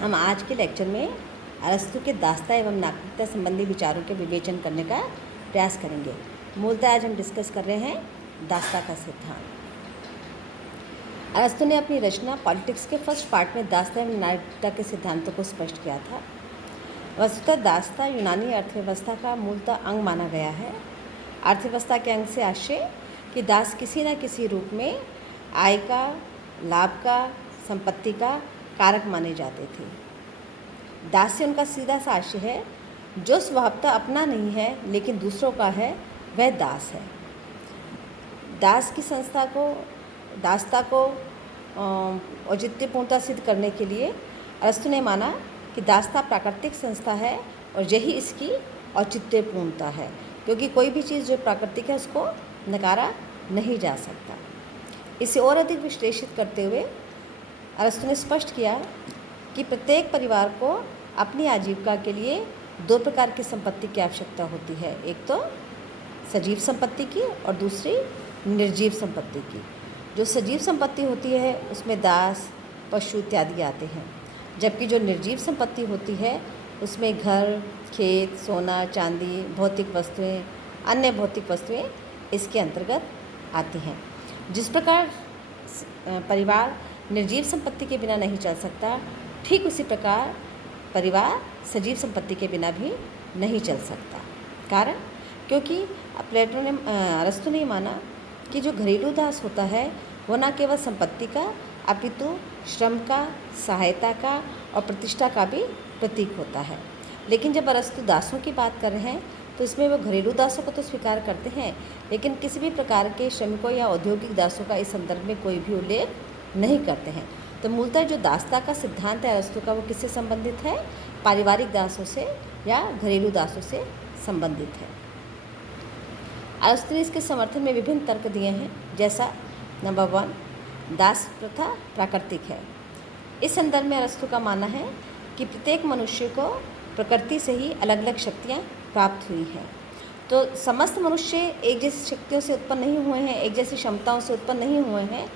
हम आज के लेक्चर में अरस्तु के दास्ता एवं नागरिकता संबंधी विचारों के विवेचन करने का प्रयास करेंगे। मूलतः आज हम डिस्कस कर रहे हैं दास्ता का सिद्धांत। अरस्तु ने अपनी रचना पॉलिटिक्स के फर्स्ट पार्ट में दास्ता एवं नागरिकता के सिद्धांतों को स्पष्ट किया था। वस्तुतः दास्ता यूनानी अर्थव्यवस्था का मूलतः अंग माना गया है। अर्थव्यवस्था के अंग से आशय कि दास किसी न किसी रूप में आय का, लाभ का, संपत्ति का कारक माने जाते थे। दास से उनका सीधा सा आशय है जो स्वभावतः अपना नहीं है लेकिन दूसरों का है, वह दास है। दास की दास्ता को औचित्यपूर्णता सिद्ध करने के लिए अरस्तु ने माना कि दास्ता प्राकृतिक संस्था है और यही इसकी औचित्यपूर्णता है, क्योंकि कोई भी चीज़ जो प्राकृतिक है उसको नकारा नहीं जा सकता। इसे और अधिक विश्लेषित करते हुए अरस्तु ने स्पष्ट किया कि प्रत्येक परिवार को अपनी आजीविका के लिए दो प्रकार की संपत्ति की आवश्यकता होती है, एक तो सजीव संपत्ति की और दूसरी निर्जीव संपत्ति की। जो सजीव संपत्ति होती है उसमें दास, पशु इत्यादि आते हैं, जबकि जो निर्जीव संपत्ति होती है उसमें घर, खेत, सोना, चांदी, भौतिक वस्तुएं, अन्य भौतिक वस्तुएं इसके अंतर्गत आती हैं। जिस प्रकार परिवार निर्जीव संपत्ति के बिना नहीं चल सकता, ठीक उसी प्रकार परिवार सजीव संपत्ति के बिना भी नहीं चल सकता। कारण क्योंकि अरस्तु ने माना कि जो घरेलू दास होता है वो न केवल संपत्ति का अपितु श्रम का, सहायता का और प्रतिष्ठा का भी प्रतीक होता है। लेकिन जब अरस्तु दासों की बात कर रहे हैं तो इसमें वो घरेलू दासों को तो स्वीकार करते हैं, लेकिन किसी भी प्रकार के श्रमिकों या औद्योगिक दासों का इस संदर्भ में कोई भी उल्लेख नहीं करते हैं। तो मूलतः जो दास्ता का सिद्धांत है अरस्तु का, वो किससे संबंधित है? पारिवारिक दासों से या घरेलू दासों से संबंधित है। अरस्तु ने इसके समर्थन में विभिन्न तर्क दिए हैं, जैसा नंबर 1, दास प्रथा प्राकृतिक है। इस संदर्भ में अरस्तु का मानना है कि प्रत्येक मनुष्य को प्रकृति से ही अलग अलग शक्तियाँ प्राप्त हुई हैं। तो समस्त मनुष्य एक जैसी शक्तियों से उत्पन्न नहीं हुए हैं, एक जैसी क्षमताओं से उत्पन्न नहीं हुए हैं,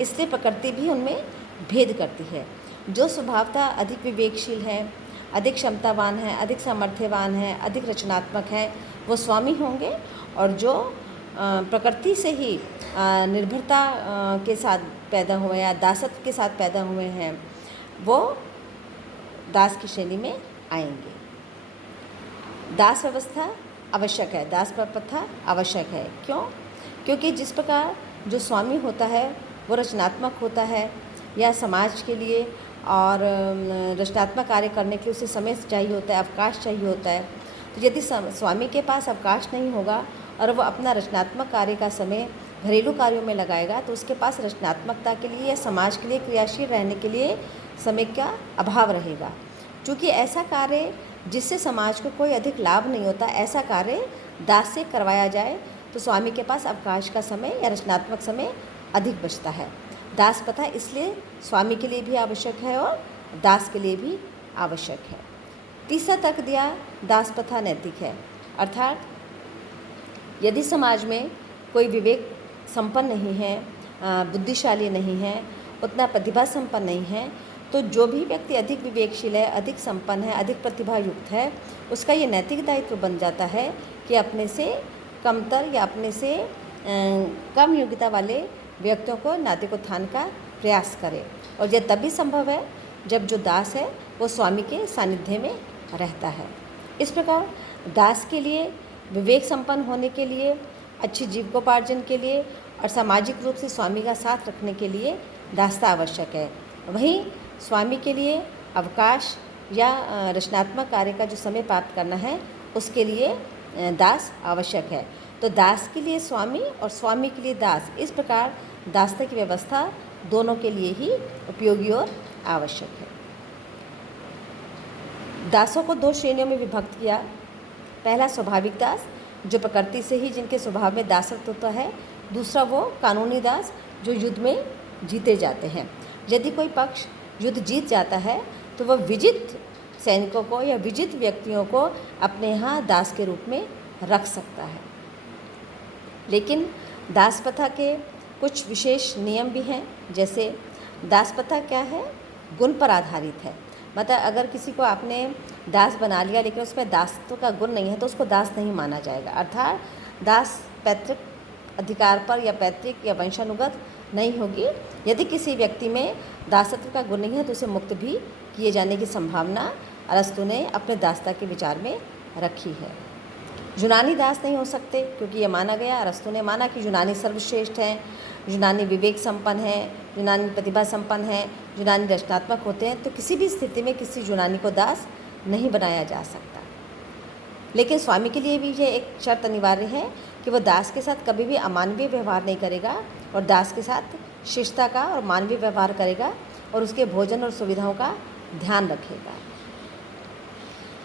इसलिए प्रकृति भी उनमें भेद करती है। जो स्वभावतः अधिक विवेकशील है, अधिक क्षमतावान है, अधिक सामर्थ्यवान है, अधिक रचनात्मक है, वो स्वामी होंगे, और जो प्रकृति से ही निर्भरता के साथ पैदा हुए या दासत्व के साथ पैदा हुए हैं, वो दास की श्रेणी में आएंगे। दास व्यवस्था आवश्यक है, दास प्रथा आवश्यक है। क्यों? क्योंकि जिस प्रकार जो स्वामी होता है वो रचनात्मक होता है या समाज के लिए और रचनात्मक कार्य करने के लिए उसे समय चाहिए होता है, अवकाश चाहिए होता है। तो यदि स्वामी के पास अवकाश नहीं होगा और वो अपना रचनात्मक कार्य का समय घरेलू कार्यों में लगाएगा, तो उसके पास रचनात्मकता के लिए या समाज के लिए क्रियाशील रहने के लिए समय का अभाव रहेगा। चूँकि ऐसा कार्य जिससे समाज को कोई अधिक लाभ नहीं होता, ऐसा कार्य दास से करवाया जाए तो स्वामी के पास अवकाश का समय या रचनात्मक समय अधिक बचता है। दास प्रथा इसलिए स्वामी के लिए भी आवश्यक है और दास के लिए भी आवश्यक है। तीसरा तर्क दिया, दास प्रथा नैतिक है। अर्थात यदि समाज में कोई विवेक संपन्न नहीं है, बुद्धिशाली नहीं है, उतना प्रतिभा संपन्न नहीं है, तो जो भी व्यक्ति अधिक विवेकशील है, अधिक संपन्न है, अधिक प्रतिभा युक्त है, उसका ये नैतिक दायित्व बन जाता है कि अपने से कमतर या अपने से कम योग्यता वाले व्यक्तियों को नातिकोत्थान का प्रयास करे। और यह तभी संभव है जब जो दास है वो स्वामी के सानिध्य में रहता है। इस प्रकार दास के लिए विवेक संपन्न होने के लिए, अच्छी जीविकोपार्जन के लिए और सामाजिक रूप से स्वामी का साथ रखने के लिए दास्ता आवश्यक है। वहीं स्वामी के लिए अवकाश या रचनात्मक कार्य का जो समय प्राप्त करना है उसके लिए दास आवश्यक है। तो दास के लिए स्वामी और स्वामी के लिए दास, इस प्रकार दास्ता की व्यवस्था दोनों के लिए ही उपयोगी और आवश्यक है। दासों को दो श्रेणियों में विभक्त किया। पहला स्वाभाविक दास, जो प्रकृति से ही जिनके स्वभाव में दासत्व होता है। दूसरा वो कानूनी दास, जो युद्ध में जीते जाते हैं। यदि कोई पक्ष युद्ध जीत जाता है तो वह विजित सैनिकों को या विजित व्यक्तियों को अपने यहाँ दास के रूप में रख सकता है। लेकिन दास प्रथा के कुछ विशेष नियम भी हैं। जैसे दास प्रथा क्या है? गुण पर आधारित है। मतलब अगर किसी को आपने दास बना लिया लेकिन उसमें दासत्व का गुण नहीं है तो उसको दास नहीं माना जाएगा। अर्थात दास पैतृक अधिकार पर या पैतृक या वंशानुगत नहीं होगी। यदि किसी व्यक्ति में दासत्व का गुण नहीं है तो उसे मुक्त भी किए जाने की संभावना अरस्तु ने अपने दासता के विचार में रखी है। यूनानी दास नहीं हो सकते क्योंकि यह माना गया, अरस्तु ने माना कि यूनानी सर्वश्रेष्ठ हैं, यूनानी विवेक संपन्न है, यूनानी प्रतिभा संपन्न है, यूनानी रचनात्मक होते हैं, तो किसी भी स्थिति में किसी यूनानी को दास नहीं बनाया जा सकता। लेकिन स्वामी के लिए भी ये एक शर्त अनिवार्य है कि वह दास के साथ कभी भी अमानवीय व्यवहार नहीं करेगा और दास के साथ शिष्टता का और मानवीय व्यवहार करेगा और उसके भोजन और सुविधाओं का ध्यान रखेगा।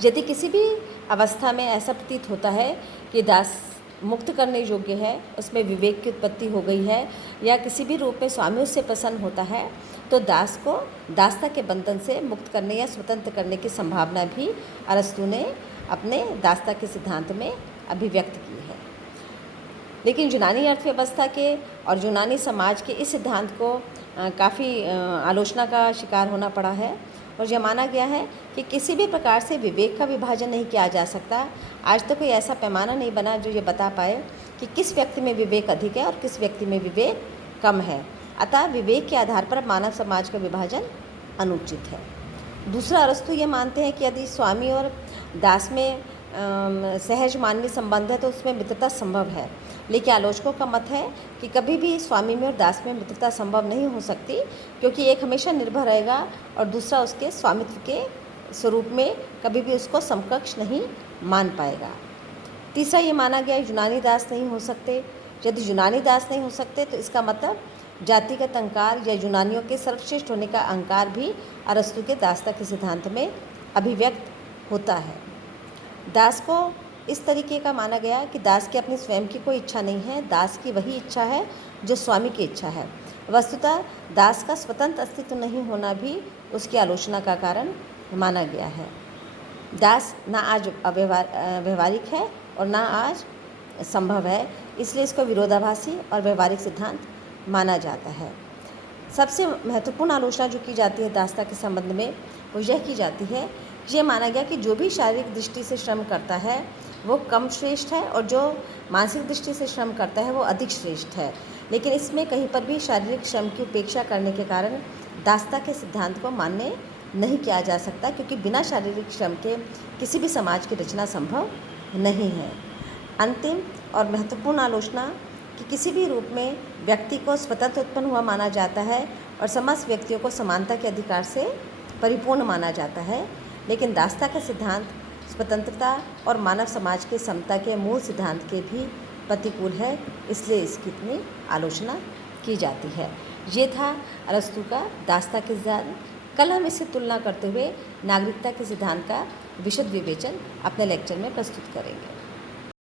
यदि किसी भी अवस्था में ऐसा प्रतीत होता है कि दास मुक्त करने योग्य है, उसमें विवेक की उत्पत्ति हो गई है या किसी भी रूप में स्वामी उससे प्रसन्न होता है, तो दास को दासता के बंधन से मुक्त करने या स्वतंत्र करने की संभावना भी अरस्तु ने अपने दासता के सिद्धांत में अभिव्यक्त की है। लेकिन यूनानी अर्थव्यवस्था के और यूनानी समाज के इस सिद्धांत को काफ़ी आलोचना का शिकार होना पड़ा है और यह माना गया है कि किसी भी प्रकार से विवेक का विभाजन नहीं किया जा सकता। आज तक कोई ऐसा पैमाना नहीं बना जो ये बता पाए कि किस व्यक्ति में विवेक अधिक है और किस व्यक्ति में विवेक कम है। अतः विवेक के आधार पर मानव समाज का विभाजन अनुचित है। दूसरा, अरस्तु ये मानते हैं कि यदि स्वामी और दास में सहज मानवीय संबंध है तो उसमें मित्रता संभव है। लेकिन आलोचकों का मत है कि कभी भी स्वामी में और दास में मित्रता संभव नहीं हो सकती क्योंकि एक हमेशा निर्भर रहेगा और दूसरा उसके स्वामित्व के स्वरूप में कभी भी उसको समकक्ष नहीं मान पाएगा। तीसरा, ये माना गया यूनानी दास नहीं हो सकते। यदि यूनानी दास नहीं हो सकते तो इसका मतलब जातिगत अहंकार या यूनानियों के सर्वश्रेष्ठ होने का अहंकार भी अरस्तु के दासता के सिद्धांत में अभिव्यक्त होता है। दास को इस तरीके का माना गया कि दास की अपनी स्वयं की कोई इच्छा नहीं है, दास की वही इच्छा है जो स्वामी की इच्छा है। वस्तुतः दास का स्वतंत्र अस्तित्व नहीं होना भी उसकी आलोचना का कारण माना गया है। दास ना आज व्यवहारिक है और ना आज संभव है, इसलिए इसको विरोधाभासी और व्यवहारिक सिद्धांत माना जाता है। सबसे महत्वपूर्ण आलोचना जो की जाती है दासता के संबंध में वो यह की जाती है, ये माना गया कि जो भी शारीरिक दृष्टि से श्रम करता है वो कम श्रेष्ठ है और जो मानसिक दृष्टि से श्रम करता है वो अधिक श्रेष्ठ है। लेकिन इसमें कहीं पर भी शारीरिक श्रम की उपेक्षा करने के कारण दासता के सिद्धांत को मान्य नहीं किया जा सकता क्योंकि बिना शारीरिक श्रम के किसी भी समाज की रचना संभव नहीं है। अंतिम और महत्वपूर्ण आलोचना कि किसी भी रूप में व्यक्ति को स्वतंत्र उत्पन्न हुआ माना जाता है और समस्त व्यक्तियों को समानता के अधिकार से परिपूर्ण माना जाता है। लेकिन दासता का सिद्धांत स्वतंत्रता और मानव समाज के समता के मूल सिद्धांत के भी प्रतिकूल है, इसलिए इसकी इतनी आलोचना की जाती है। ये था अरस्तु का दासता के सिद्धांत। कल हम इससे तुलना करते हुए नागरिकता के सिद्धांत का विशद विवेचन अपने लेक्चर में प्रस्तुत करेंगे।